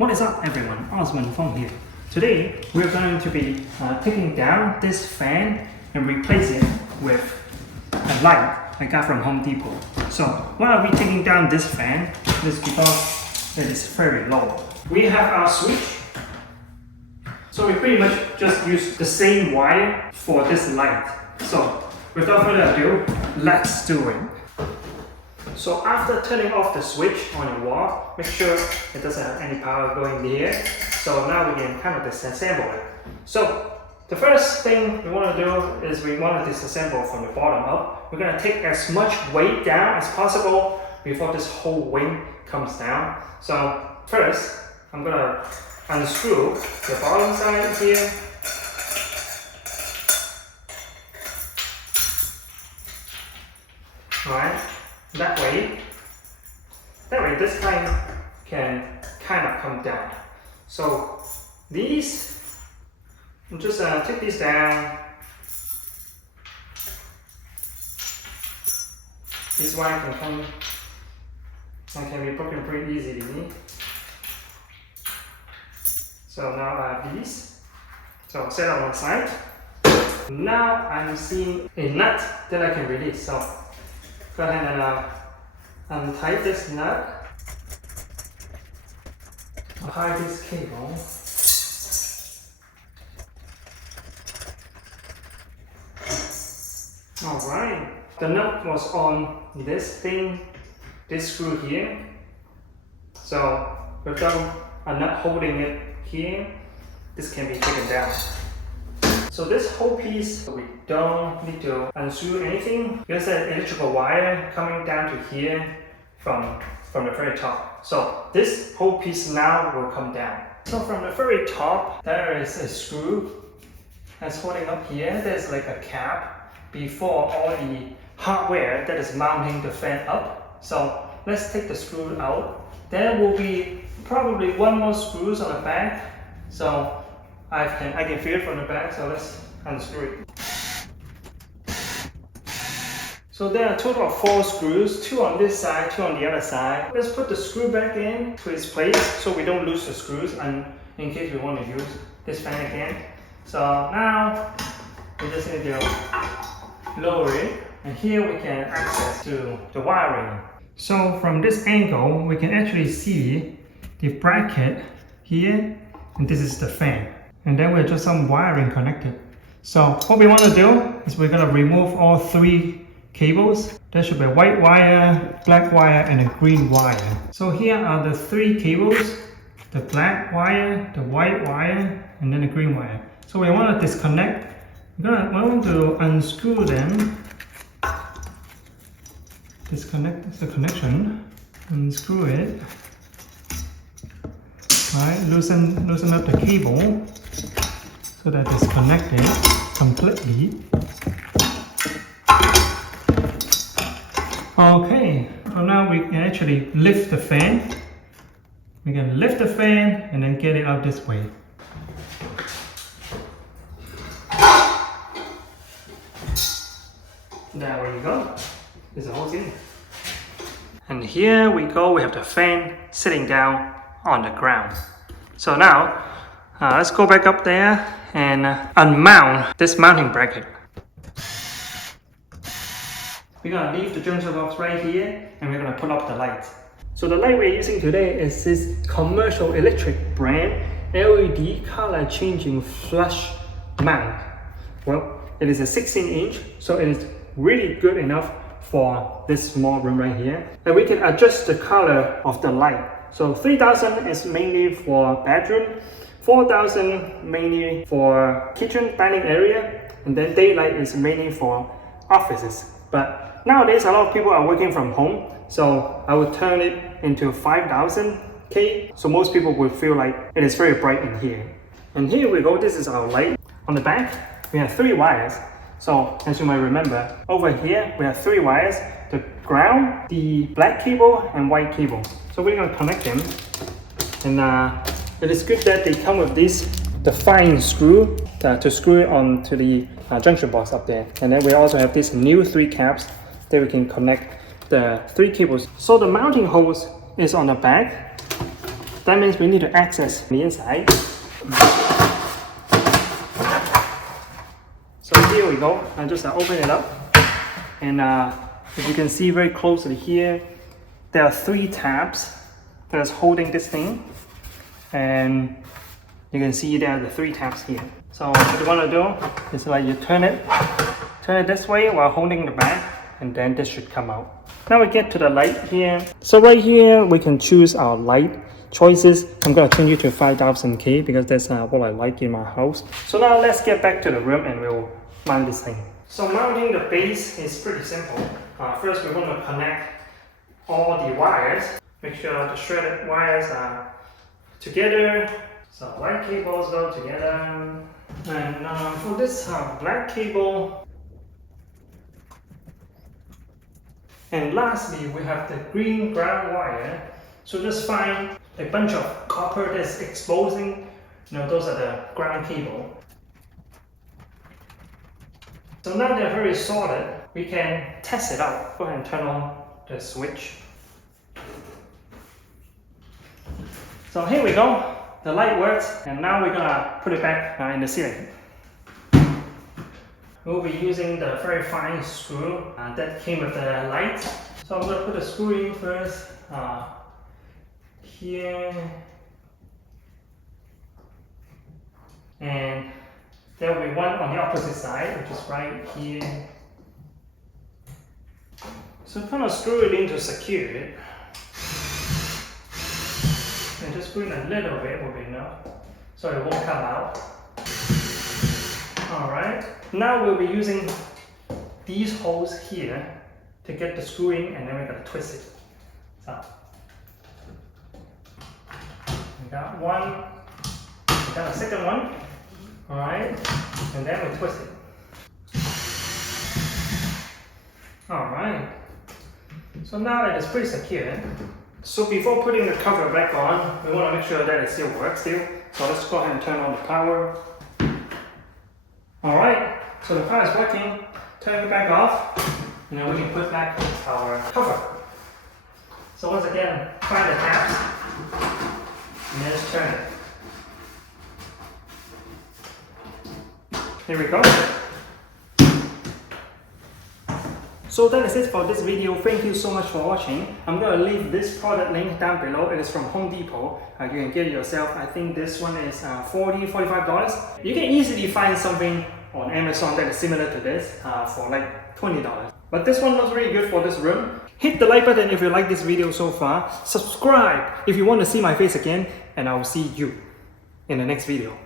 What is up everyone, Osman Fong here. Today we're going to be taking down this fan and replace it with a light I got from Home Depot. So why are we taking down this fan? This is because it is very low. We have our switch. So we pretty much just use the same wire for this light. So without further ado, let's do it. So after turning off the switch on your wall, make sure it doesn't have any power going there. So now we can kind of disassemble it. So the first thing we want to do is we want to disassemble from the bottom up. We're going to take as much weight down as possible before this whole wing comes down. So first, I'm going to unscrew the bottom side here. Alright, that way this can kind of come down. So these, I'll just take these down. This wire can come and can be broken pretty easily. So now I have these. So set on one side. Now I'm seeing a nut that I can release. So go ahead and untie this nut. Apply this cable. Alright. The nut was on this thing, this screw here. So without a nut holding it here, this can be taken down. So this whole piece, we don't need to unscrew anything. There's an electrical wire coming down to here from the very top. So this whole piece now will come down. So from the very top, there is a screw that's holding up here. There's like a cap before all the hardware that is mounting the fan up. So let's take the screw out. There will be probably one more screws on the back. So I can feel it from the back, so let's unscrew it. So there are a total of 4 screws, 2 on this side, 2 on the other side. Let's put the screw back in to its place so we don't lose the screws and in case we want to use this fan again. So now we just need to lower it, and here we can access to the wiring. So from this angle, we can actually see the bracket here, and this is the fan. And then we have just some wiring connected. So what we want to do is we're going to remove all 3 cables. There should be a white wire, black wire, and a green wire. So here are the 3 cables, the black wire, the white wire, and then the green wire. So we want to disconnect. We want to unscrew them. Disconnect the connection, unscrew it. Right, loosen up the cable so that it's connected completely. Okay, so now we can actually lift the fan. We can lift the fan and then get it out this way. There we go. There's a whole thing. And here we go, we have the fan sitting down on the ground. So now, let's go back up there and unmount this mounting bracket. We're going to leave the junction box right here and we're going to put up the light. So the light we're using today is this commercial electric brand LED color changing flush mount. Well, it is a 16-inch, so it is really good enough for this small room right here. And we can adjust the color of the light. So 3000 is mainly for bedroom, 4000 mainly for kitchen dining area, and then daylight is mainly for offices. But nowadays a lot of people are working from home, so I would turn it into 5000K, so most people will feel like it is very bright in here. And here we go, this is our light. On the back we have 3 wires. So as you might remember, over here we have 3 wires, the ground, the black cable, and white cable. So we're going to connect them, and it is good that they come with this fine screw to screw it onto the junction box up there. And then we also have these new 3 caps that we can connect the 3 cables. So the mounting hose is on the back. That means we need to access the inside. So here we go. I just open it up, and if you can see very closely here, there are 3 tabs that's holding this thing, and you can see there are the 3 tabs here. So what you want to do is like you turn it this way while holding the back, and then this should come out. Now we get to the light here. So right here we can choose our light choices. I'm going to change it to 5000K because that's what I like in my house. So now let's get back to the room and we'll mount this thing. So mounting the base is pretty simple. First we want to connect all the wires. Make sure the shredded wires are together. So white cables go together. And for this black cable. And lastly, we have the green ground wire. So just find a bunch of copper that's exposing. Those are the ground cable. So now they're very solid. We can test it out. Go ahead and turn on the switch. So here we go. The light works, and now we're gonna put it back in the ceiling. We'll be using the very fine screw that came with the light. So I'm gonna put the screw in first. Here. And there will be one on the opposite side, which is right here. So kind of screw it in to secure it. And just screw in a little bit will be enough, so it won't come out. Alright, now we'll be using these holes here to get the screw in, and then we're going to twist it. So, we got one, we got a second one. Alright, and then we twist it. Alright, so now it is pretty secure. So before putting the cover back on, we want to make sure that it still works still. So let's go ahead and turn on the power. Alright, so the power is working. Turn it back off, and then we can put back our cover. So once again, find the tabs, and then just turn it. Here we go. So that is it for this video. Thank you so much for watching. I'm going to leave this product link down below. It is from Home Depot. You can get it yourself. I think this one is $45. You can easily find something on Amazon that is similar to this for like $20. But this one looks really good for this room. Hit the like button if you like this video so far. Subscribe if you want to see my face again. And I will see you in the next video.